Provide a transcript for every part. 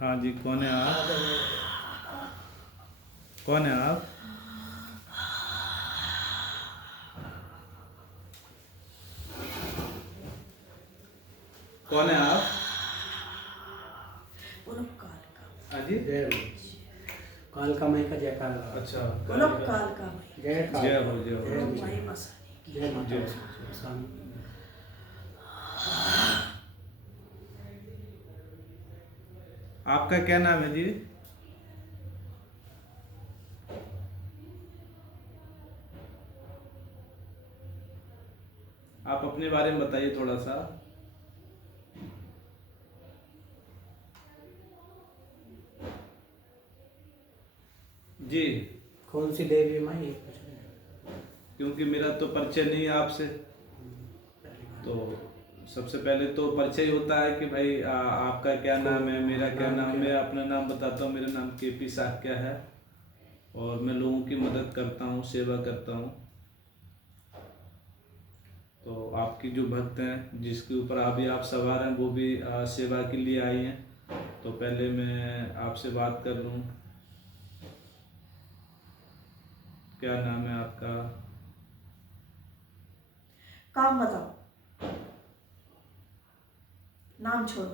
हाँ जी, कौन है आप? कौन है आप? कौन है आप? बोलो काल का। हाँ जी। जय हो। काल का माई का जयकार लगा। अच्छा, बोलो काल का भाई। जय काल जय का। हो, जय हो। जय बोलो हो। भाई मसानी। जय माता जय। स्वामी। आपका क्या नाम है जी? आप अपने बारे में बताइए थोड़ा सा। जी, कौन सी देवी माई ये पूछ रहे हैं? क्योंकि मेरा तो परिचय नहीं है आपसे, तो सबसे पहले तो परिचय होता है कि भाई आपका क्या नाम है, मेरा क्या नाम है। मैं अपना नाम बताता हूँ। मेरा नाम केपी साक्या है और मैं लोगों की मदद करता हूँ, सेवा करता हूँ। तो आपकी जो भक्त हैं जिसके ऊपर अभी आप सवार हैं वो भी सेवा के लिए आई हैं। तो पहले मैं आपसे बात कर लूँ, क्या नाम है आपका? काम बताओ, नाम छोड़ो।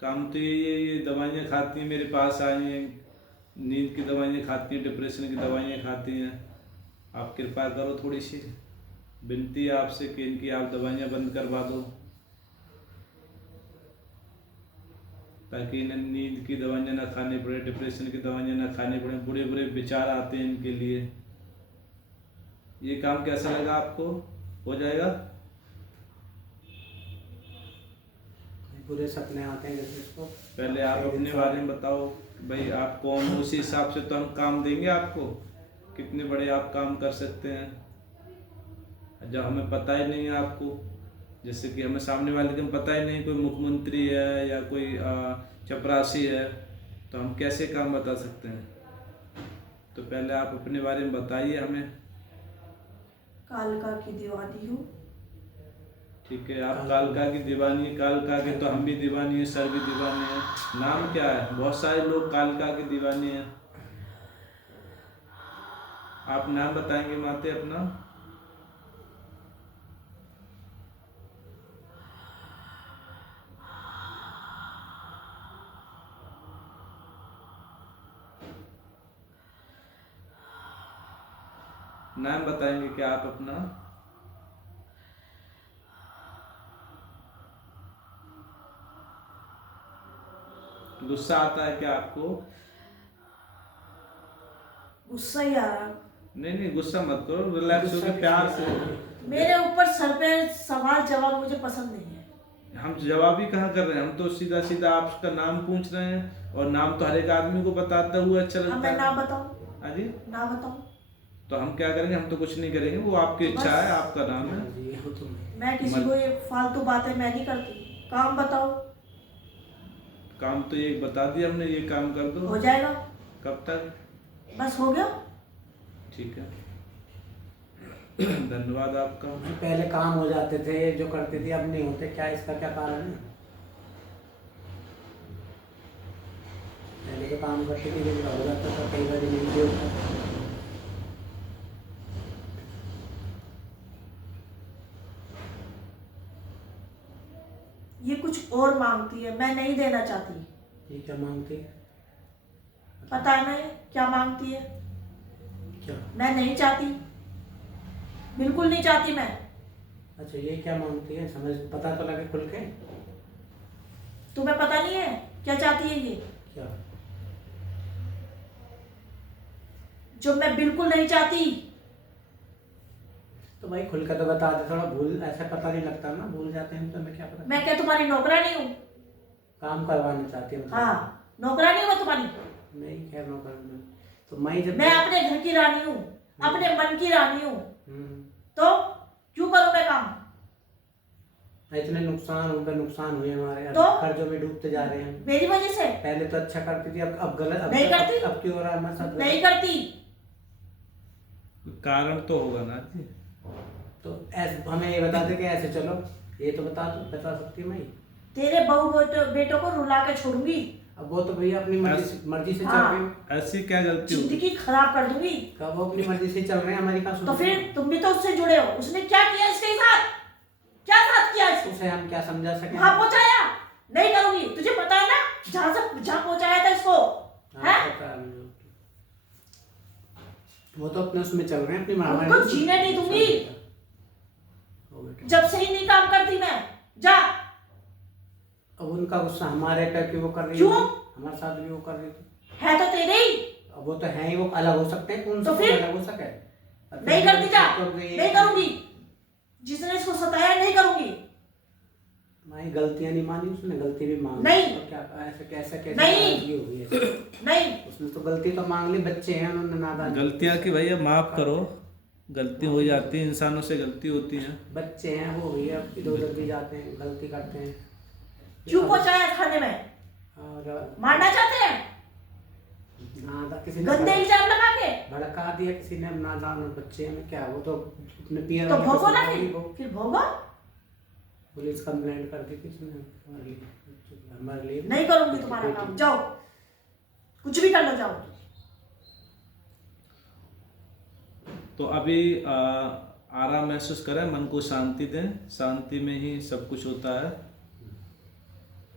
काम तो ये दवाइयाँ खाती हैं, मेरे पास आई हैं, नींद की दवाइयाँ खाती हैं, डिप्रेशन की दवाइयाँ खाती हैं। आप कृपा करो, थोड़ी सी विनती है आपसे कि इनकी आप दवाइयाँ बंद करवा दो, ताकि इन्हें नींद की दवाइयाँ ना खानी पड़े, डिप्रेशन की दवाइयाँ ना खानी पड़े। बुरे बुरे विचार आते हैं इनके लिए। ये काम कैसा लगा आपको? हो जाएगा? बुरे सपने आते हैं जैसे इसको। पहले आप अपने बारे में बताओ भाई, आप कौन हो, उसी हिसाब से तो हम काम देंगे आपको, कितने बड़े आप काम कर सकते हैं। जब हमें पता ही नहीं है आपको, जैसे कि हमें सामने वाले को पता ही नहीं कोई मुख्यमंत्री है या कोई चपरासी है, तो हम कैसे काम बता सकते हैं। तो पहले आप अपने बारे में बताइए हमें। कालका की दीवानी हूँ। ठीक है, आप कालका की दीवानी। कालका के तो हम भी दीवानी है, सर भी दीवाने हैं। नाम क्या है? बहुत सारे लोग कालका के दीवाने हैं। आप नाम बताएंगे माते अपना? नाम बताएंगे क्या आप अपना? गुस्सा आता है क्या आपको? गुस्सा ही आ रहा। नहीं नहीं, गुस्सा मत करो, रिलैक्स होकर प्यार से। मेरे ऊपर सर पे सवाल जवाब मुझे पसंद नहीं है। हम जवाब ही कहाँ कर रहे हैं, हम तो सीधा सीधा आपका नाम पूछ रहे हैं, और नाम तो हर एक आदमी को बताता हुआ अच्छा अब लगता मैं है। ना बताऊं? हाँ जी, ना बताऊं तो हम क्या करेंगे? हम तो कुछ नहीं करेंगे, वो आपकी इच्छा है, आपका नाम है। ये हो तुम। मैं किसी को ये फालतू बातें मैं नहीं करती। काम बताओ। काम तो ये बता दिया हमने, ये काम कर दो। हो जाएगा। कब तक? बस हो गया। ठीक है, धन्यवाद आपका। पहले काम हो जाते थे जो करती थी, अब नहीं होते। क्या इसका क्या कारण है? पहले तो काम करती थी जब हो जाता था, कई बार नहीं भी होता। ये कुछ और मांगती है, मैं नहीं देना चाहती। ये क्या मांगती है? पता है ना ये क्या मांगती है? क्या? मैं नहीं चाहती, बिल्कुल नहीं चाहती मैं। अच्छा, ये क्या मांगती है? समझ पता तो लगे खुल के। तुम्हें पता नहीं है क्या चाहती है ये? क्या? जो मैं बिल्कुल नहीं चाहती। तो भाई खुल कर तो बता दे, थोड़ा भूल ऐसा पता नहीं लगता ना, भूल जाते हैं तो हमें क्या पता। मैं क्या तुम्हारी नौकरानी हूँ? काम करवाना चाहती हूँ। हाँ, नौकरानी हूँ मैं तुम्हारी। नहीं, खैर नौकर में तो मैं जब मैं अपने घर की रानी हूँ, अपने मन की रानी हूँ। हम्म, तो क्यों करूँ मैं काम? इतने नुकसान उन पे नुकसान हुए हमारे, तो? कर्जों में डूबते जा रहे हैं। मेरी वजह से? पहले तो अच्छा करती थी, अब गलत। अब नहीं करती। अब क्यों हो रहा है हमारे साथ? नहीं करती। कारण तो होगा ना जी। तो ऐसे हमें ये बता दे कि ऐसे चलो, ये तो बता सकती है मैं। तेरे बहू बेटों को रुला के छोड़ूंगी। अब वो तो भैया अपनी मर्जी से चल हाँ। रहे हैं। ऐसी क्या गलती होगी? जिंदगी खराब कर दूंगी। कब वो अपनी मर्जी से चल रहे हैं, हमारी कहाँ तो सुनते फिर हैं? तुम भी तो उससे जुड़े हो। उसने क्या किया इसके साथ? क्या साथ किया इसके? उसे हम क्या समझा सके? वहां पहुंचाया? नहीं करूंगी। तुझे पता है ना जहां पहुंचाया था इसको? हाँ, है? पता है मुझे। वो तो अपने उसमें चल रहे हैं, अपनी उनको महामारी। जीने नहीं दूंगी। हो बेटा। जब से ही नहीं काम करती मैं। जा। अब उनका गुस्सा हमारे पे कि वो कर रही क्यों? है, हमारे साथ भी वो कर रही थी। है तो तेरे ही। अब वो तो है ही, वो अलग हो सकते हैं। कौन तो सा फिर? अलग हो सके? नहीं करती जा। तो ये- नहीं करूंगी। जिसने इसको सताया नहीं करूंगी। हमारी गलतियां नहीं मानी उसने, गलती भी मांगी। नहीं। और क्या ऐसे कैसे नहीं। ये होगी ऐसे? नहीं। उसने तो गलती तो मांग ली, बच्चे हैं, उन्होंने नादान। गलतियां की भैया माफ करो, गलती हो जाती है, इंसानों से गलती होती है। बच्चे हैं वो भैया, इधर उधर भी जाते हैं, गलती करते हैं। क्यों पहुंचाया खाने में? और मारना चाहते हैं? किसी ने गंदे इल्जाम लगा के। भड़का दिया किसी ने, नादान बच्चे में क्या, वो तो अपने पियर तो वाले को भोगो ना सुनाएगी वो। फिर भोगो। पुलिस कंप्लेंट कर दी किसी ने हमारे लिए। नहीं करूंगी तुम्हारा काम। जाओ, कुछ भी कर लो, जाओ। तो अभी आराम महसूस करें, मन को शांति दें, शांति में ही सब कुछ होता है।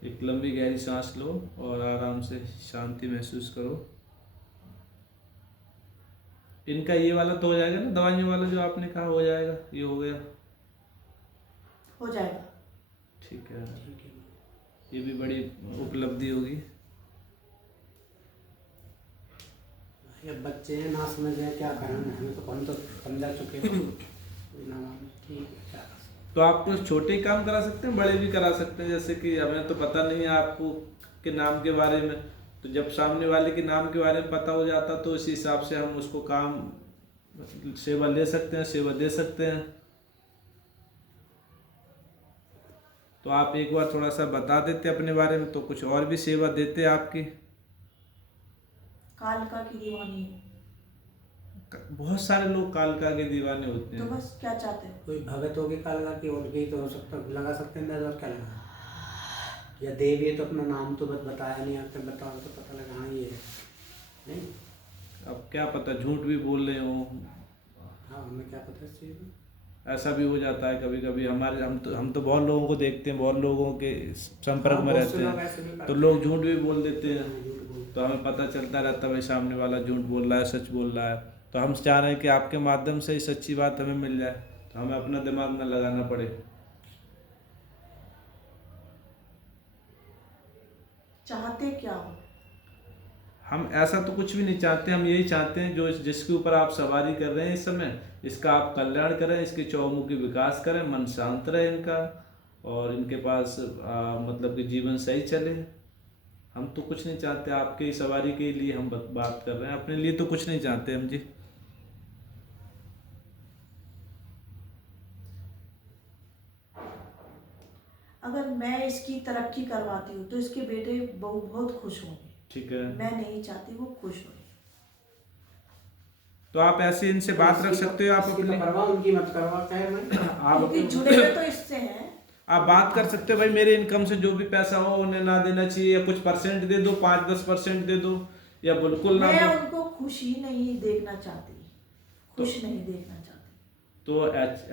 एक लंबी गहरी सांस लो और आराम से शांति महसूस करो। इनका ये वाला तो हो जाएगा ना, दवाइयों वाला जो आपने कहा हो जाएगा, ये हो गया? हो जाएगा। ठीक है, ये भी बड़ी उपलब्धि होगी। ये बच्चे हैं, ना समझ रहे क्या करना, हमें तो हम तो समझा चुके हैं। ना माने, ठीक है, क्या कर सकते तो आप कुछ छोटे ही काम करा सकते हैं, बड़े भी करा सकते हैं। जैसे कि हमें तो पता नहीं है आपको के नाम के बारे में, तो जब सामने वाले के नाम के बारे में पता हो जाता तो इसी हिसाब से हम उसको काम सेवा ले सकते हैं, सेवा दे सकते हैं। तो आप एक बार थोड़ा सा बता देते अपने बारे में तो कुछ और भी सेवा देते आपकी। कालका की दीवानी हूँ। बहुत सारे लोग कालका के दीवाने होते तो हैं। बस क्या चाहते हो? कोई भगत होगी कालका की, और गई तो हो सकता, लगा सकते हैं नजर, क्या लगा? या देवी है तो अपना नाम तो बताया नहीं, आपने बताओ तो पता लगा, हाँ ये है। नहीं, अब क्या पता झूठ भी बोल रहे हो, हाँ हमें क्या पता इस चीज़ में। ऐसा भी हो जाता है कभी कभी। हमारे हम तो बहुत लोगों को देखते हैं, बहुत लोगों के संपर्क हाँ, में बहुत से रहते लोग हैं, ऐसे भी तो करते लोग झूठ भी बोल देते हैं। हैं, झूठ बोलते तो हमें पता चलता रहता है भाई सामने वाला झूठ बोल रहा है, सच बोल रहा है। तो हम चाह रहे हैं कि आपके माध्यम से ही सच्ची बात हमें मिल जाए, तो हमें अपना दिमाग न लगाना पड़े। चाहते क्या हो? हम ऐसा तो कुछ भी नहीं चाहते, हम यही चाहते हैं जो जिसके ऊपर आप सवारी कर रहे हैं इस समय, इसका आप कल्याण करें, इसके चौमुखी विकास करें, मन शांत रहे इनका, और इनके पास मतलब कि जीवन सही चले। हम तो कुछ नहीं चाहते, आपके ही सवारी के लिए हम बात कर रहे हैं, अपने लिए तो कुछ नहीं चाहते हम जी। अगर मैं इसकी तरक्की करवाती हूँ तो इसके बेटे बहू बहुत खुश होंगे। ठीक है, मैं नहीं चाहती वो खुश हो। तो आप ऐसे इनसे बात रख सकते हो, आप अपनी परवाह उनकी मत करवा, चाहे मैं आप क्योंकि जुड़े हुए तो इससे हैं। आप बात कर सकते हो भाई मेरे इनकम से जो भी पैसा हो उन्हें ना देना चाहिए, या कुछ परसेंट दे दो, 5-10% दे दो, या बिल्कुल ना मैं दो। उनको खुशी नहीं देखना चाहती, खुश नहीं देखना चाहती। तो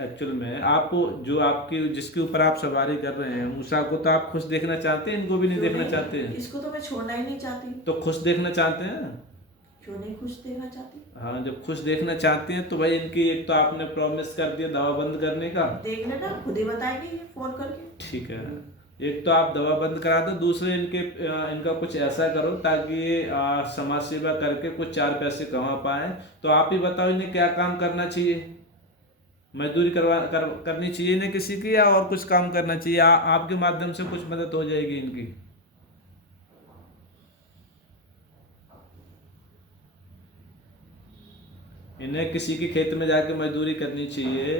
एक्चुअल में आप जो आपकी जिसके ऊपर आप सवारी कर रहे हैं उषा को तो आप खुश देखना चाहते हैं, इनको भी नहीं देखना चाहते हैं। इसको तो मैं छोड़ना ही नहीं चाहती। तो खुश देखना चाहते हैं। क्यों नहीं खुश देखना चाहती? हाँ, जब खुश देखना चाहते हैं तो भाई इनकी एक तो आपने प्रॉमिस कर दिया दवा बंद करने का। देख लेना, खुद ही बताएंगे ये फोन करके। ठीक है, एक तो आप दवा बंद करा दो, दूसरे इनका कुछ ऐसा करो ताकि समाज सेवा करके कुछ 4 पैसे कमा पाए। तो आप ही बताओ इन्हें क्या काम करना चाहिए? मजदूरी करनी चाहिए इन्हें किसी की, या और कुछ काम करना चाहिए? आपके माध्यम से कुछ मदद हो जाएगी इनकी। इन्हें किसी के खेत में जाके मजदूरी करनी चाहिए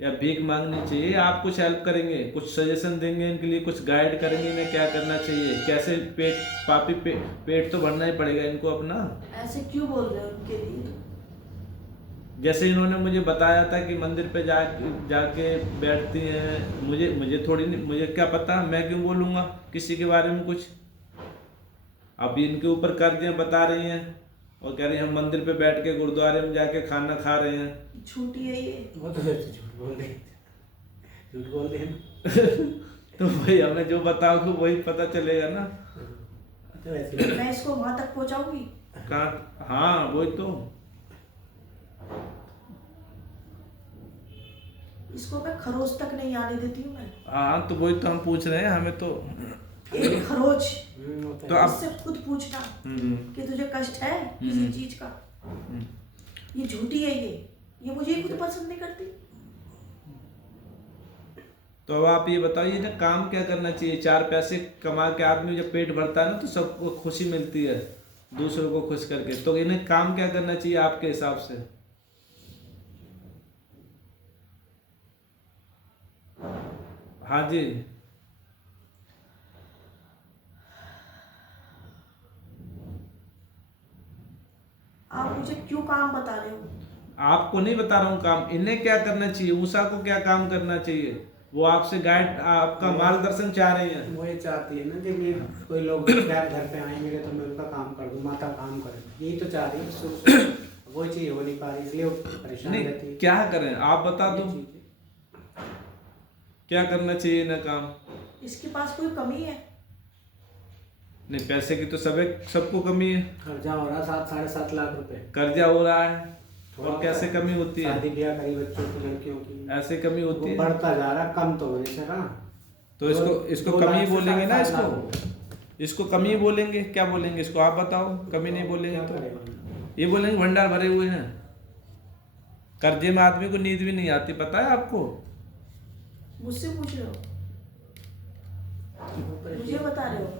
या भीख मांगनी चाहिए? आप कुछ हेल्प करेंगे, कुछ सजेशन देंगे इनके लिए, कुछ गाइड करेंगे इन्हें क्या करना चाहिए, कैसे पेट तो भरना ही पड़ेगा इनको अपना। ऐसे क्यों बोल रहे हो उनके लिए? जैसे इन्होंने मुझे बताया था कि मंदिर पे जाके बैठती हैं, मुझे क्या पता, मैं क्यों बोलूँगा किसी के बारे में कुछ। अब इनके ऊपर कर्ज बता रही हैं और कह रही हैं हम मंदिर पे बैठ के गुरुद्वारे में जाके खाना खा रहे हैं। झूठी है ये। वो तो वैसे झूठ बोल रहे हैं, झूठ बोल रहे हैं। तो भाई हमें जो बताओगे वही पता चलेगा ना। तो वैसे मैं इसको वहां तक पहुंचाऊंगी। कहाँ, हाँ वही तो। इसको मैं खरोच तक नहीं आने देती हूँ मैं। हाँ तो वही तो हम पूछ रहे हैं, हमें तो। एक खरोच होता तो है। आप इससे खुद पूछना कि तुझे कष्ट है किसी चीज का। ये झूठी है ये मुझे खुद पसंद नहीं करती। तो अब आप ये बताइए ना, काम क्या करना चाहिए? 4 पैसे कमा के आदमी जब पेट भरता है ना तो सबको खुशी मिलती है, दूसरों को खुश करके। तो इन्हें काम क्या करना चाहिए आपके हिसाब से? हाँ जी। आप मुझे क्यों काम बता रहे हो? आपको नहीं बता रहा हूँ काम, इन्हें क्या करना चाहिए, उषा को क्या काम करना चाहिए? वो आपसे गाइड, आपका मार्गदर्शन चाह रही हैं। वो ये चाहती है ना कि ये कोई लोग घर पे आएंगे तो मैं उनका काम कर दूं, माता काम करे, यही तो चाह रही है शुरू से। वो चीज़ हो नहीं पा रही, इसलिए वो परेशान नहीं, रहती है। क्या करें आप बता दो, ये चीज़ है। क्या करना चाहिए इन्हें काम? इसके पास कोई कमी है? नहीं, पैसे की तो सबको कमी है। खर्चा हो रहा 7-7.5 लाख रुपए, कर्जा हो रहा है, और कैसे कमी होती है? शादी ब्याह करी बच्चों की, लड़कियों की, ऐसे कमी होती वो है। बढ़ता जा रहा, कम तो होने से रहा। तो इसको 2 कमी लाख से बोलेंगे ना, 7.5 लाख हो गए। इसको कमी बोलेंगे, क्या बोलेंगे इसको आप बताओ? कमी नहीं बोलेंगे क्या तो करेगा? ये बोलेंगे भंडार भरे हुए हैं। कर्जे में आदमी को नींद भी नहीं आती, पता है आपको? मुझसे पूछ रहे हो? मुझे बता रहे हो?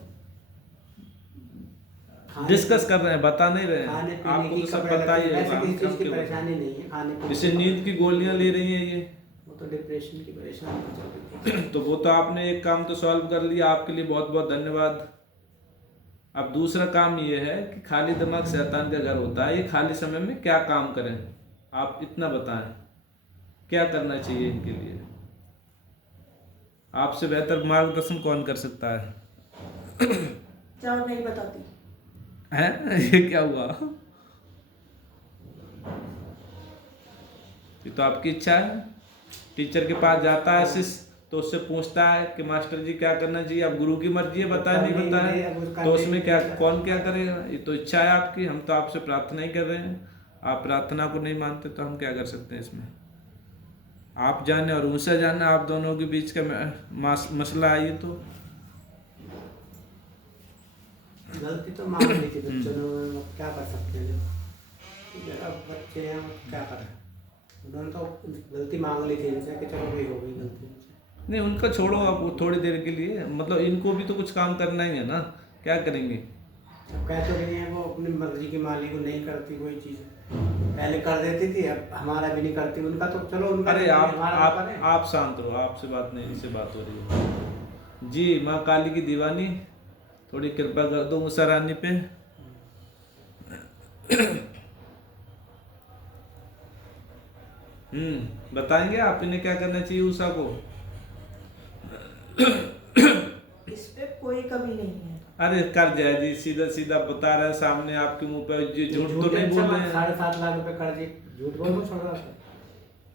डिस्कस कर रहे हैं, बता नहीं रहे खाने हैं। पीने आपको की, तो सब कपड़े पता ही लत्ते, है। वैसे किसी चीज़ की आपके परेशानी नहीं है, खाने पीने जैसे की। नींद की गोलियां ले रही हैं ये, वो तो डिप्रेशन की परेशानी चल रही है। तो वो तो आपने एक काम तो सॉल्व कर लिया, आपके लिए बहुत बहुत धन्यवाद। अब दूसरा काम ये है कि खाली दिमाग शैतान का घर होता है। ये खाली समय में क्या काम करें, आप इतना बताएं, क्या करना चाहिए इनके लिए? आपसे बेहतर मार्गदर्शन कौन कर सकता है? चलो नहीं बताती। हैं? ये क्या हुआ? ये तो आपकी इच्छा है। टीचर के पास जाता है शिष्य, तो उससे पूछता है कि मास्टर जी क्या करना चाहिए। अब गुरु की मर्जी है, बताए नहीं बताए तो उसमें क्या, कौन क्या करेगा? ये तो इच्छा है आपकी, हम तो आपसे प्रार्थना ही कर रहे हैं। आप प्रार्थना को नहीं मानते तो हम क्या कर सकते हैं इसमें? आप जाने और उनसे जाने, आप दोनों के बीच का मसला है ये। तो गलती तो मान ली थी बच्चों ने, अब क्या कर सकते हैं? अब बच्चे हैं, अब क्या करें? उन्होंने तो गलती मांग ली थी इनसे कि चलो भाई हो गई गलती इनसे। नहीं, उनका छोड़ो आप थोड़ी देर के लिए, मतलब इनको भी तो कुछ काम करना ही है ना, क्या करेंगे? अब कह तो रही हैं वो अपनी मर्जी की मालिक को नहीं करती कोई चीज़, पहले कर देती थी, अब हमारा भी नहीं करती। उनका तो चलो उनका, अरे हमारा आप शांत रहो, आपसे बात नहीं, इनसे बात हो रही है। जी माँ काली की दीवानी, थोड़ी कृपा कर दो उषा रानी पे। बताएंगे आप इन्हें क्या करना चाहिए उषा को? इस पे कोई कमी नहीं है। अरे कर जाए जी, सीधा सीधा बता रहे हैं सामने आपके मुंह पे, झूठ तो नहीं बोल रहे हैं। 7.5 लाख रुपए कर्जे, झूठ बोल दो, छोड़ रहा था।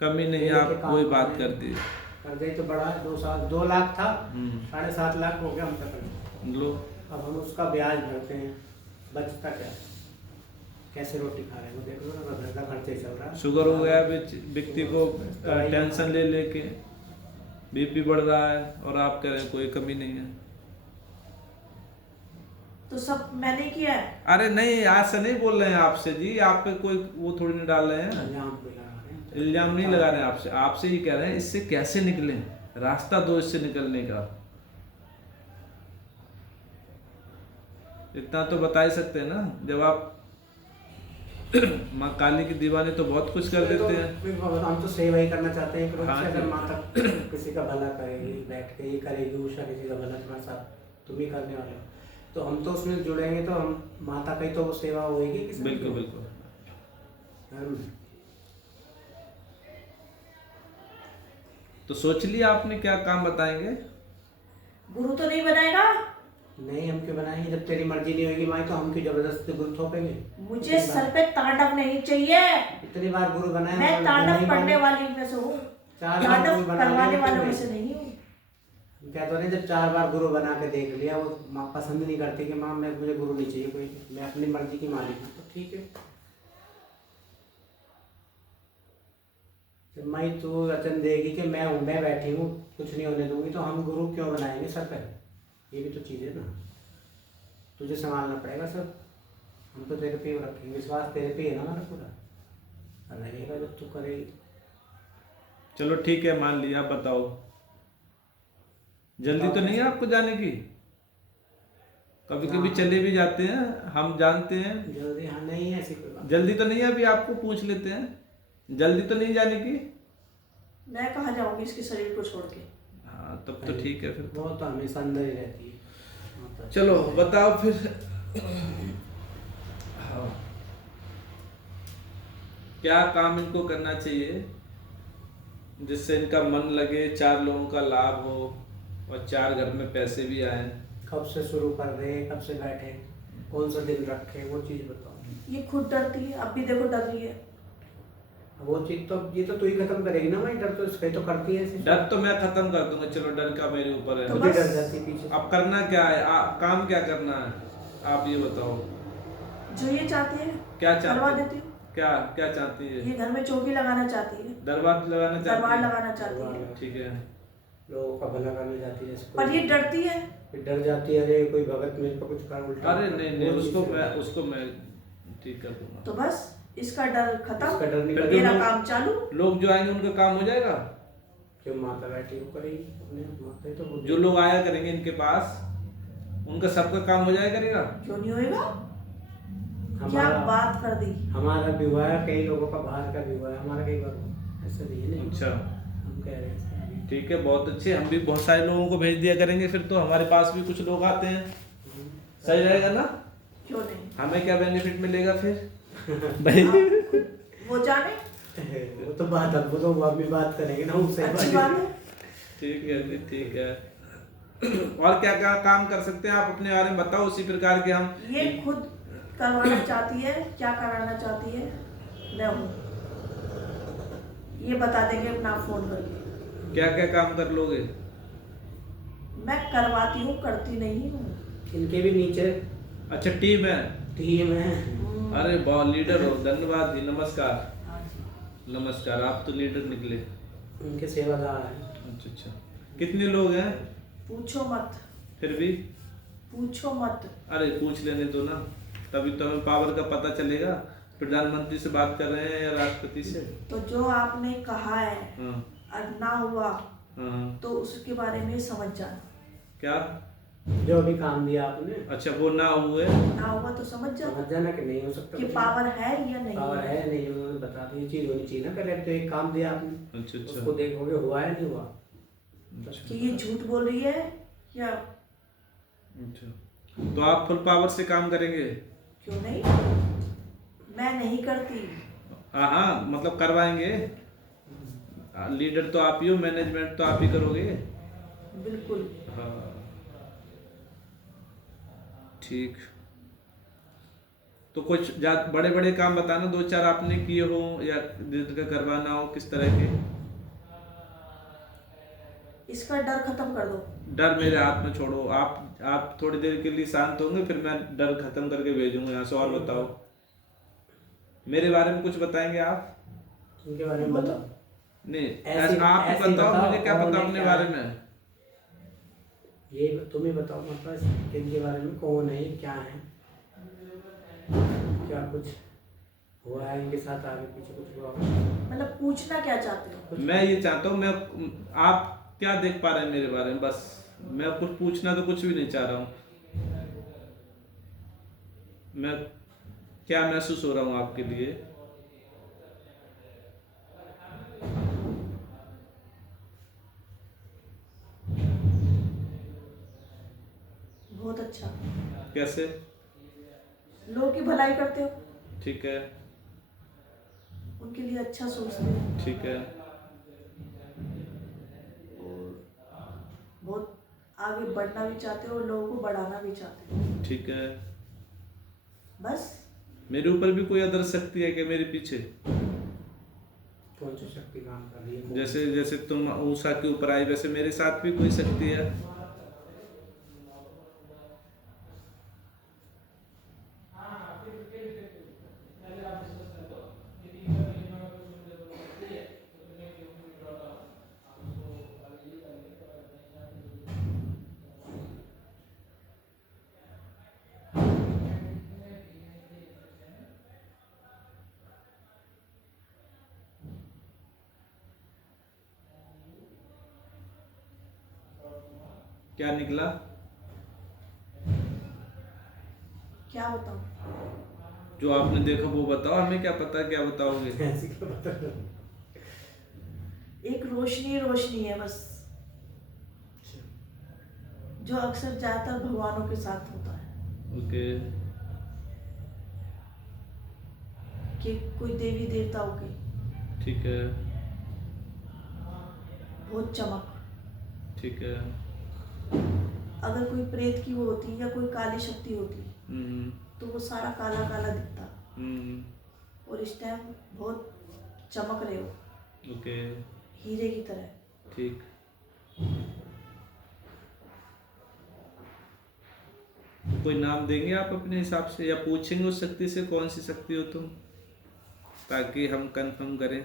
कमी नहीं, आप वही बात करती है। कर्जे तो बड़ा है, 2 लाख था, 7.5 लाख हो गया हम तक। लो, अब हम उसका ब्याज भरते हैं, बचता क्या? कैसे रोटी खा रहे हैं वो देख लो ना, घर का खर्चे चल रहा है। शुगर हो गया व्यक्ति को, टेंशन ले लेके बीपी बढ़ रहा है, और आप कह रहे हैं कोई कमी नहीं है। तो सब मैंने किया है। अरे नहीं, आज से नहीं बोल रहे हैं आपसे जी, आप पे कोई वो थोड़ी नहीं डाल रहे हैं, इल्जाम नहीं लगा रहे हैं आपसे। आपसे ही कह रहे हैं इससे कैसे निकलें, रास्ता दो इससे निकलने का। इतना तो बता ही सकते हैं ना। जब आप माँ काली की दीवानी तो बहुत कुछ कर देते हैं। हम तो सेवा ही करना चाहते हैं, हाँ अगर जी। माता किसी का भला करेगी, बैठ के ये करेगी उषा, किसी का भला तुम्हारे साथ तुम ही करने वाले हो, तो हम तो उसमें जुड़ेंगे, तो हम माता की तो वो सेवा होएगी किसी की। बिल्कुल बिल्कुल। तो सोच लिया आपने क्या काम बताएंगे? गुरु तो नहीं बनाएगा। नहीं, हम क्यों बनाएंगे? जब तेरी मर्जी नहीं होगी माई तो हम क्यों जबरदस्ती गुरु थोपेंगे? मुझे सर पे तांडव नहीं चाहिए। इतनी बार गुरु बनाया, मैं मतलब तांडव नहीं करने माने। वाली में से हूँ, 4 बार तांडव गुरु बना करवाने लिया वालों क्यों में नहीं? से नहीं हूँ। क्या तो नहीं, जब 4 बार गुरु बना के देख लिया, वो माँ पसंद नहीं करती कि माँ मैं मुझे गुरु नहीं चाहिए कोई, मैं अपनी मर्जी की मालिक हूँ, तो ठीक है। जब माई तू वचन देगी कि मैं हूँ, मैं बैठी हूँ, कुछ नहीं होने दूंगी, तो हम गुरु क्यों बनाएंगे सर पर? ये भी तो चीज़ है ना, तुझे संभालना पड़ेगा सब। हम तो तेरे पे रखेंगे विश्वास, तेरे पे है ना हमारा पूरा, और रहेगा जब तू करेगी। चलो ठीक है, मान लिया। आप बताओ, जल्दी तो नहीं है आपको जाने की? कभी कभी चले भी जाते हैं, हम जानते हैं। जल्दी हाँ नहीं है ऐसी कोई बात। जल्दी तो नहीं है, अभी आपको पूछ लेते हैं, जल्दी तो नहीं जाने की? मैं कहाँ जाऊंगी इसके शरीर को छोड़ के। हाँ, तब तो ठीक है फिर। वो तो हमेशा अंदर ही रहती है। हाँ, तो चलो बताओ फिर। हाँ, क्या काम इनको करना चाहिए जिससे इनका मन लगे, 4 लोगों का लाभ हो और 4 घर में पैसे भी आए? कब से शुरू कर रहे हैं, कब से बैठे, कौन सा दिन रखे, वो चीज़ बताओ। ये खुद डरती है, अब भी देखो डर रही है। वो चीज़ तो ये तो तू ही खत्म करेगी ना भाई, डर तो इसका ही तो करती है ऐसे। डर तो मैं खत्म कर दूंगा, चलो डर का मेरे ऊपर है। तो मुझे बस। डर जाती है पीछे। अब करना क्या है? काम क्या करना है, आप ये बताओ। जो ये चाहती है क्या करवा चाहती देती हूँ। क्या क्या चाहती है? ये घर में चौकी लगाना चाहती है, दरबार लगाना चाहती दरबार है? लगाना चाहती है, ठीक है। लोगों का भला करने जाती है जैसे पर ये डरती है। फिर डर जाती है, अरे कोई भगत मेरे पर कुछ कर उल्टा। अरे नहीं नहीं, वो उसको चीज़ है। उसको मैं ठीक कर दूंगा। तो बस इसका डर इसका खत्म, डर नहीं फिर करती। मेरा लोग- काम चालू। लोग जो आएंगे उनका काम हो जाएगा। जो माता बैठी वो करेगी अपने माता ही तो बुद्धि। जो लोग आया करेंगे इनके पास, उनका सबका काम हो जाया करेगा। क्यों नहीं होएगा? क्या हमारा बात कर दी। हमारा भी हुआ है, कई लोगों का बाहर का भी हुआ है, हमारा कई बार हुआ। ऐसा नहीं है नहीं, अच्छा हम कह रहे हैं ठीक है, बहुत अच्छे। हम भी बहुत सारे लोगों को भेज दिया करेंगे, फिर तो हमारे पास भी कुछ लोग आते हैं। सही रहेगा ना? क्यों नहीं? हमें क्या बेनिफिट मिलेगा फिर भाई? वो जाने, वो तो बात अब वो तो अभी बात करेंगे ना उनसे। अच्छी बात है। ठीक है जी, ठीक है। और क्या क्या काम कर सकते हैं आप अपने बारे में बताओ, उसी प्रकार के हम। ये खुद करवाना चाहती है, क्या कराना चाहती है, मैं हूँ, ये बता देंगे अपना फोन करके। क्या क्या काम कर लोगे? मैं करवाती हूँ, करती नहीं हूँ। इनके भी नीचे अच्छा, टीम है। टीम है। अरे बहुत लीडर हो, धन्यवाद जी, नमस्कार। हाँ जी। नमस्कार, आप तो लीडर निकले। उनके सेवादार हैं। अच्छा अच्छा, कितने लोग हैं? पूछो मत, फिर भी पूछो मत। अरे पूछ लेने दो ना, तभी तो हमें पावर का पता चलेगा। प्रधानमंत्री से बात कर रहे हैं या राष्ट्रपति से? तो जो आपने कहा है हाँ और ना हुआ हाँ। तो उसके बारे में समझ जाना। क्या? जो भी काम दिया आपने, अच्छा, वो ना हुए? ना हुआ तो समझ जाना समझ जाना कि नहीं हो सकता कि कुछ। पावर है या नहीं पावर है। है नहीं, उन्होंने बता दी चीज होनी चाहिए ना। पहले तो एक काम दिया आपने, अच्छा अच्छा उसको देखोगे हुआ है नहीं हुआ। अच्छा कि ये झूठ बोल रही है या अच्छा। तो आप फुल पावर से काम करेंगे? क्यों नहीं? मैं नहीं करती। हाँ हाँ, मतलब करवाएंगे। लीडर तो आप ही हो, मैनेजमेंट तो आप ही करोगे। बिल्कुल। हाँ ठीक। तो कुछ बड़े बड़े काम बताना, 2-4 आपने किए हो या जिनका करवाना हो, किस तरह के? इसका डर खत्म कर दो। डर मेरे हाथ में छोड़ो। आप थोड़ी देर के लिए शांत होंगे, फिर मैं डर खत्म करके भेजूंगा यहाँ से। और बताओ, मेरे बारे में कुछ बताएंगे आप? उनके बारे में बताओ। नहीं, ऐसे- आप ऐसे बताओ, बताओ, मुझे क्या कौन पता है, अपने क्या बारे है? में। ये तुम ही बताओ, मतलब इनके बारे में कौन है, क्या है, क्या कुछ हुआ है इनके साथ, आगे पीछे कुछ हुआ हो? मतलब पूछना क्या चाहते हो? मैं ये चाहता हूँ, मैं आप क्या देख पा रहे हैं मेरे बारे में, बस। मैं कुछ पूछना तो कुछ भी नहीं चाह रहा हूँ। मैं क्या महसूस हो रहा हूँ आपके लिए? बहुत अच्छा। कैसे? लोगों की भलाई करते हो, ठीक है उनके लिए अच्छा सोचते हो। ठीक है। आगे बढ़ना भी चाहते हो और लोगों को बढ़ाना भी चाहते हो। ठीक है। बस मेरे ऊपर भी कोई अदर शक्ति है क्या मेरे पीछे? कौन सी शक्ति काम कर रही है? जैसे जैसे तुम उषा के ऊपर आई, वैसे मेरे साथ भी कोई शक्ति है? क्या निकला? क्या बताऊं? जो आपने देखा वो बताओ, हमें क्या पता क्या बताओगे? ऐसी क्या बता रहे हो? एक रोशनी रोशनी है बस, जो अक्सर ज्यादातर भगवानों के साथ होता है ओके। कि कोई देवी देवताओं की ठीक है। बहुत चमक। ठीक है। अगर कोई प्रेत की वो होती या कोई काली शक्ति होती हम्म। तो वो सारा काला काला दिखता, हम्म। और इस टाइम बहुत चमक रहे हो ओके। हीरे की तरह। ठीक। कोई नाम देंगे आप अपने हिसाब से, या पूछेंगे उस शक्ति से कौन सी शक्ति हो तुम, ताकि हम कंफर्म करें?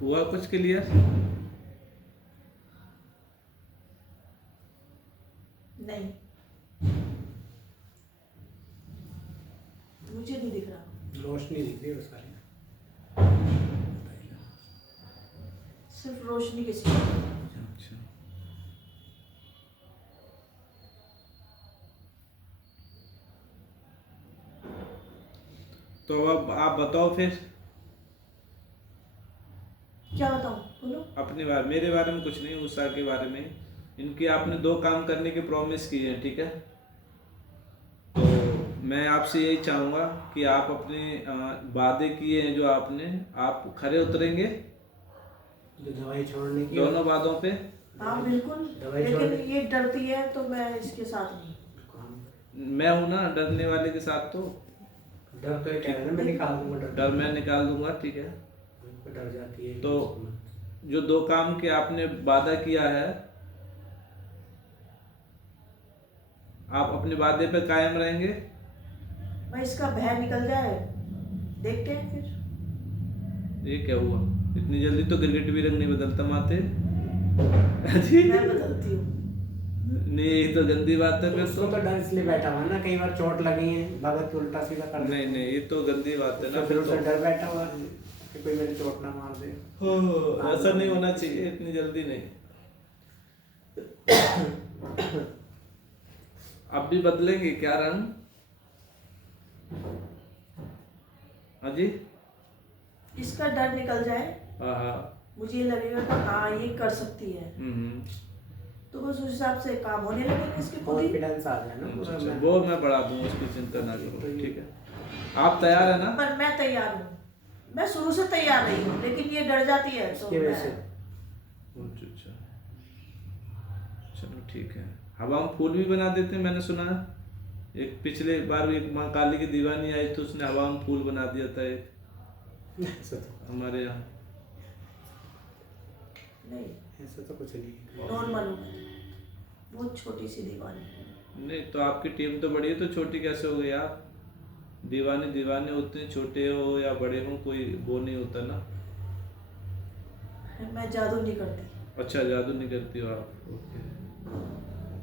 हुआ कुछ क्लियर? नहीं, मुझे नहीं दिख रहा, रोशनी दिख रही है बस खाली। सिर्फ रोशनी के सिवा। अच्छा। तो अब आप बताओ फिर क्या बताऊं, बोलो। अपने बारे, मेरे बारे में कुछ नहीं, उषा के बारे में। इनकी आपने 2 काम करने की प्रॉमिस की है, ठीक है? तो मैं आपसे यही चाहूँगा कि आप अपने वादे किए हैं जो आपने, आप खरे उतरेंगे जो दवाई छोड़ने की दोनों वादों पे? हाँ बिल्कुल, दवाई लेकिन छोड़- ये डरती है तो मैं इसके साथ नहीं। मैं हूं ना डरने वाले के साथ, तो डर तो ये कह रहे हैं, मैं निकाल दूंगा डर मैं निकाल दूंगा, ठीक है? डर जाती है तो जो 2 काम के आपने वादा किया है, आप अपने वादे पे कायम रहेंगे? मैं इसका भय निकल जाए, देखते हैं फिर। ये क्या हुआ? इतनी जल्दी तो गिरगिट भी रंग नहीं बदलता माते। जी मैं बदलती हूँ। नहीं, यही तो गंदी बात है फिर उसको तो। तो डर इसलिए बैठा हुआ है ना, कई बार चोट लगी है, भगत उल्टा सीधा कर देता है। नहीं नहीं, ये तो गंदी बात है ना फिर फिर उससे तो। डर बैठा हुआ है कि कोई मेरी चोट ना मार दे। हो, ऐसा नहीं होना चाहिए, इतनी जल्दी नहीं। अब भी बदलेंगे क्या रंग? हाँ जी। इसका डर निकल जाए, हाँ हाँ। मुझे ये लगेगा कि हाँ ये कर सकती है, तो बस उस हिसाब से काम होने लगेंगे इसके खुद ही। कॉन्फिडेंस आ जाए ना पूरा। अच्छा, मैं- वो मैं बढ़ा दूंगा, उसकी चिंता ना करो, ठीक है? आप तैयार है ना? पर मैं तैयार हूँ, मैं शुरू से तैयार नहीं हूँ, लेकिन ये डर जाती है तो इसकी वजह से मैं- अच्छा, चलो ठीक है। हवा में फूल भी बना देते हैं, मैंने सुना है। एक पिछले बार एक माँ काली की दीवानी आई तो उसने हवा में फूल बना दिया था एक, ऐसा तो हमारे यहाँ। नहीं, ऐसा तो कुछ नहीं है। नॉर्मल हूँ। बहुत छोटी सी दीवानी है। नहीं तो आपकी टीम तो बड़ी है, तो छोटी कैसे हो गई आप? दीवाने दीवाने उतने छोटे हो या बड़े हो, कोई वो नहीं होता ना। मैं जादू नहीं करती। अच्छा, जादू नहीं करती हो आप, ओके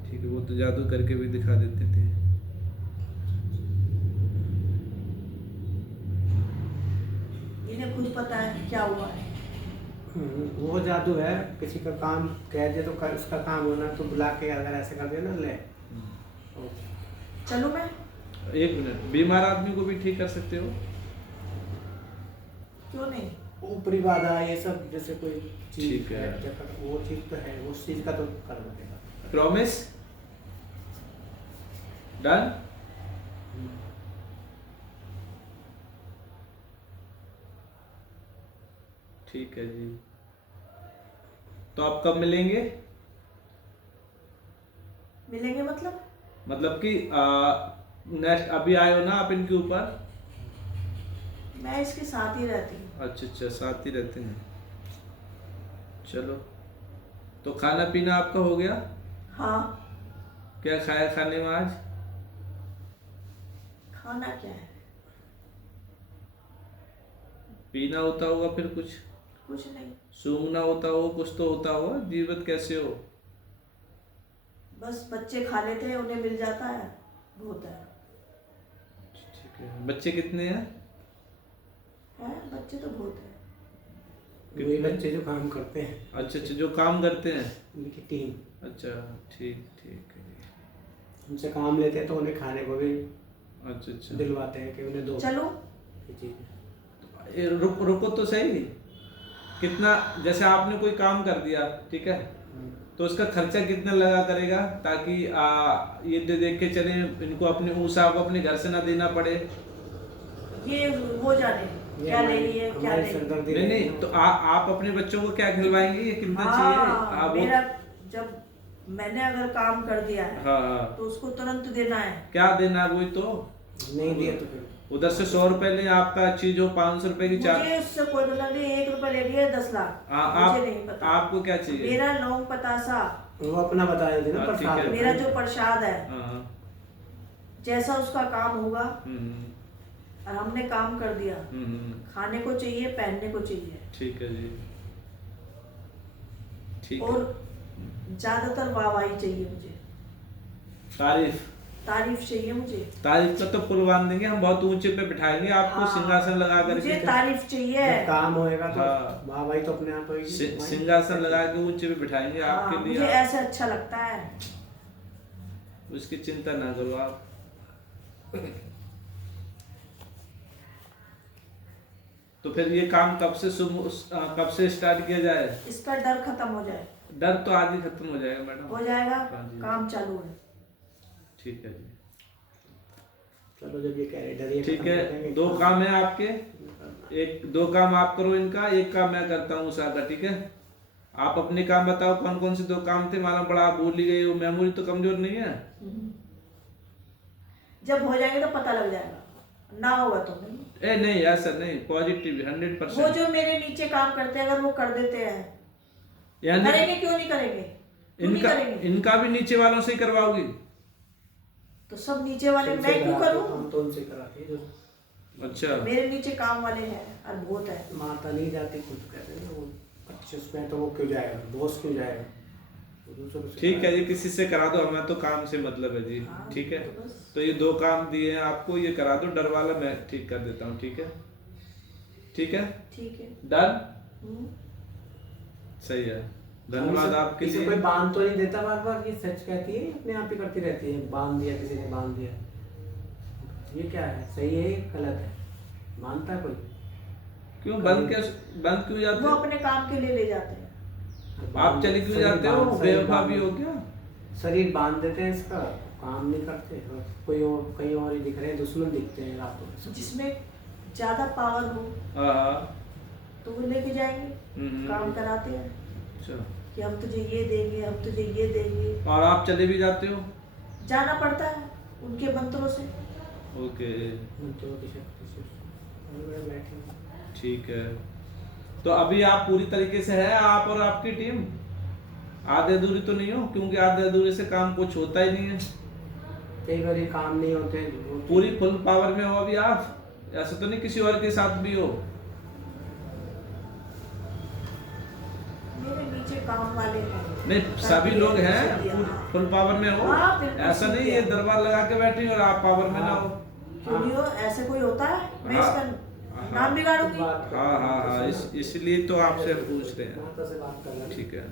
ठीक है। वो तो जादू करके भी दिखा देते थे। इन्हें खुद पता है क्या हुआ है। वो जादू है, किसी का काम कह दे तो उसका काम होना, तो बुला के अगर ऐसे कर दे ना, ले चलो मैं, एक मिनट, बीमार आदमी को भी ठीक कर सकते हो? क्यों नहीं? ऊपरी बाधा ये सब, जैसे कोई चीज ठीक है। वो चीज तो है, उस चीज का तो कर देगा। Promise done. ठीक है जी, तो आप कब मिलेंगे? मिलेंगे मतलब? मतलब कि नेक्स्ट अभी आए हो ना आप इनके ऊपर? मैं इसके साथ ही रहती हूँ। अच्छा अच्छा, साथ ही रहते हैं। चलो, तो खाना पीना आपका हो गया? हाँ। क्या खाया खाने में आज? खाना क्या है? पीना होता होगा फिर कुछ? कुछ नहीं, सूंघना होता होगा, कुछ तो होता होगा। जीवित कैसे हो? बस बच्चे खा लेते हैं, उन्हें मिल जाता है, बहुत है। ठीक है। बच्चे कितने हैं? बच्चे तो बहुत है। वही बच्चे जो काम करते हैं। अच्छा अच्छा, जो काम करते हैं, उनकी टीम। अच्छा ठीक ठीक है। उनसे काम लेते हैं तो उन्हें खाने को भी अच्छा अच्छा, दिलवाते हैं कि उन्हें दो। चलो ये चीज़। रुको तो सही। कितना, जैसे आपने कोई काम कर दिया, ठीक है, तो उसका खर्चा कितना लगा करेगा, ताकि ये देख के चले इनको, अपने ऊषा को अपने घर से ना देना पड़े। ये वो जाने क्या ले रही है क्या नहीं। नहीं नहीं, तो आप अपने बच्चों को क्या खिलवाएंगे, ये कितना चाहिए? मेरा जब मैंने अगर काम कर दिया है, हाँ, तो उसको तुरंत देना है। क्या देना है, वही तो। नहीं दिया तो फिर उधर से 100 रुपए ले, आपका चीज हो 500 रुपए की चार। मुझे उससे कोई मतलब नहीं, 1 रुपया ले लिया 10 लाख, मुझे नहीं पता। आपको क्या चाहिए? मेरा लौंग पतासा, वो अपना बता देते ना, हाँ, ठीक प्रसाद। है। मेरा जो प्रसाद है, हाँ, जैसा उसका काम होगा, हम्म, और हमने काम कर दिया, हम्म, खाने को चाहिए, पहनने को चाहिए, ठीक है जी, ठीक है। और ज्यादातर वाहवाही चाहिए मुझे, तारीफ चाहिए मुझे। तारीफ का तो पुल बांध देंगे हम, बहुत ऊंचे पे बिठाएंगे आपको, हाँ, सिंहासन लगा करके। मुझे तारीफ चाहिए। जब काम होएगा तो हाँ। वाह भाई तो अपने आप होगी। सिंहासन लगा के ऊंचे पे बिठाएंगे आपके लिए। मुझे ऐसे अच्छा लगता है। उसकी चिंता ना करो आप। तो फिर ये काम कब से स्टार्ट किया जाए? इसका डर खत्म हो जाए। डर तो आज ही खत्म हो जाएगा मैडम। हो जाएगा, हाँ जी। काम चालू है। ठीक है जी, चलो जब ये कह रहे डरिए ठीक खत्म कर है। देंगे। 2 काम है आपके, 2 काम आप करो इनका, 1 काम मैं करता हूँ उषा का, ठीक है। आप अपने काम बताओ, कौन कौन से 2 काम थे? मालूम पड़ा आप भूल ही गई हो, मेमोरी तो कमजोर नहीं है। जब हो जाएंगे तो पता लग जाएगा, ना होगा तो नहीं। नहीं ऐसा नहीं, पॉजिटिव 100%। वो जो मेरे नीचे काम करते हैं, अगर वो कर देते हैं, यानी करेंगे, क्यों नहीं करेंगे? क्यों नहीं करेंगे? इनका भी नीचे वालों से ही करवाओगी? तो सब नीचे वाले उनसे मैं क्यों कराते, करूं? हम तो उनसे कराते हैं जो अच्छा, मेरे नीचे काम वाले हैं और बहुत है। माता नहीं जाती, खुद कहते हैं ना वो अच्छे उसमें, तो वो क्यों जाएगा, बॉस क्यों जाएगा? वो दूसरों से ठीक है जी, किसी से करा दो, हमें तो काम से मतलब है जी। हाँ, ठीक है, तो बस। तो ये 2 काम दिए हैं आपको, ये करा दो। डर वाला मैं ठीक कर देता हूँ, ठीक है। ठीक है, ठीक है। डन, हम्म। सही है। धन्यवाद आपके किसी लिए। कोई बांध तो नहीं देता बार बार, ये सच कहती है, अपने आप ही करती रहती है, बांध दिया किसी ने, बांध दिया। ये क्या है, सही है गलत है? मानता कोई? क्यों बंद क्यों जाते वो हो? अपने काम के लिए ले जाते हैं। आप चले क्यों जाते हो? बेवफा भी हो क्या? शरीर बांध देते हैं इसका, काम नहीं करते, और कोई और कहीं और ही दिख रहे हैं, दुश्मन दिखते हैं रातों में। जिसमें ज्यादा पावर हो हाँ, तो वो लेके जाएंगे, काम कराते हैं अच्छा। कि हम तुझे ये देंगे, हम तुझे ये देंगे। और आप चले भी जाते हो? जाना पड़ता है उनके मंत्रों से। ओके, तो किसी बैठे ठीक है। तो अभी आप पूरी तरीके से है, आप और आपकी टीम? आधे अधूरे तो नहीं हो, क्योंकि आधे अधूरे से काम कुछ होता ही नहीं है। कई बार ये काम नहीं होते पूरी फुल पावर में हो अभी आप, ऐसा तो नहीं किसी और के साथ भी हो? मेरे नीचे काम वाले हैं। नहीं, सभी लोग हैं, हाँ। फुल पावर में हो। हाँ, बिल्कुल ऐसा नहीं सीख ये गया। दरबार लगा के बैठी और आप पावर में ना हो। क्यों नहीं हो? ऐसे कोई होता है? मैं हाँ। इसका नाम बिगाड़ूंगी? हाँ हाँ हाँ, इसलिए तो आपसे पूछ रहे हैं। माता से बात करना। ठीक है,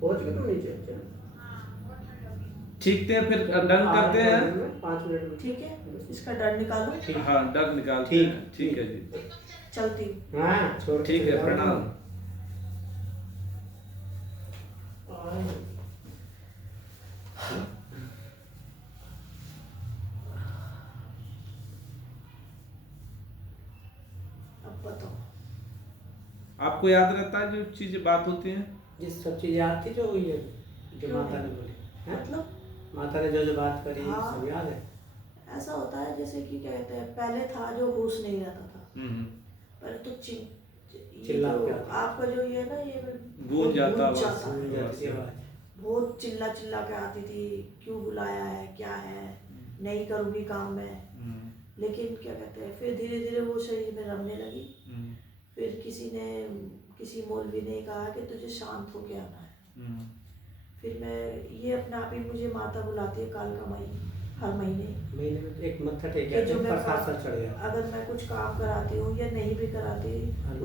पहुंच गए तुम नीचे? ठीक है, फिर डन करते हैं। 5 मिनट में। ठीक है, इसका डर निकालो। हाँ, डर निकालते हैं। ठीक है जी, चलती हूँ। हाँ छोड़ के ठीक है, जाओ। प्रणाम। अब बताओ। आपको याद रहता है जो चीजें बात होती हैं? जिस सब चीज याद थी जो हुई है, जो क्यों माता ने नहीं? बोली हैं? मतलब माता ने जो जो बात करी हाँ। सब याद है? ऐसा होता है जैसे कि क्या कहते हैं, पहले था जो होश नहीं रहता था, हम्म, पहले तो चिल्ला जो के आता। आपका जो ये ना ये गूंज जाता गूंज आवाज। जाता है। सुन जाती थी आवाज। बहुत चिल्ला चिल्ला के आती थी, क्यों बुलाया है, क्या है, नहीं करूँगी काम मैं। लेकिन क्या कहते हैं, फिर धीरे धीरे वो शरीर में रमने लगी। फिर किसी मौलवी ने कहा कि तुझे शांत होके आना है। फिर मैं ये अपने आप ही मुझे माता बुलाती है काल कमाई हर महीने महीने में एक मत्था टेक कि जो गया, मैं प्रसाद सा चढ़ गया। अगर मैं कुछ काम कराती हूँ या नहीं भी कराती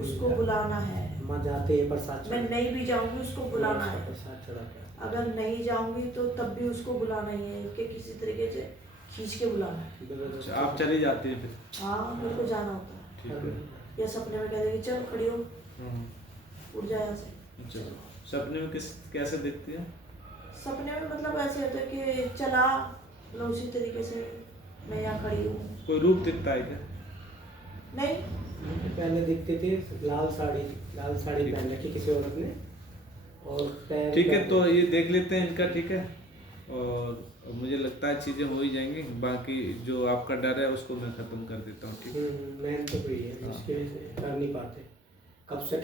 उसको बुलाना है। माँ जाते हैं प्रसाद मैं नहीं भी जाऊंगी उसको बुलाना है। प्रसाद चढ़ा के। अगर नहीं जाऊंगी तो तब भी उसको बुलाना ही है कि किसी तरीके से खींच के बुलाना है। अच्छा, आप चली जाती है फिर? हाँ, मेरे को जाना होता है। ठीक है। या सपने में कह देगी चल खड़ी हो, उठ जाए यहाँ से। अच्छा, सपने में कैसे देखती है? सपने में मतलब ऐसे होता है कि चला, मतलब उसी तरीके से मैं यहाँ खड़ी हूँ। कोई रूप दिखता है क्या? नहीं, पहले दिखते थे लाल साड़ी पहन रखी किसी औरत ने, और पैर ठीक है, तो ये देख लेते हैं इनका। ठीक है, और मुझे लगता है चीज़ें हो ही जाएंगी। बाकी जो आपका डर है उसको मैं ख़त्म कर देता हूँ। ठीक है, मेहनत तो कोई है, इसके कर नहीं पाते कब से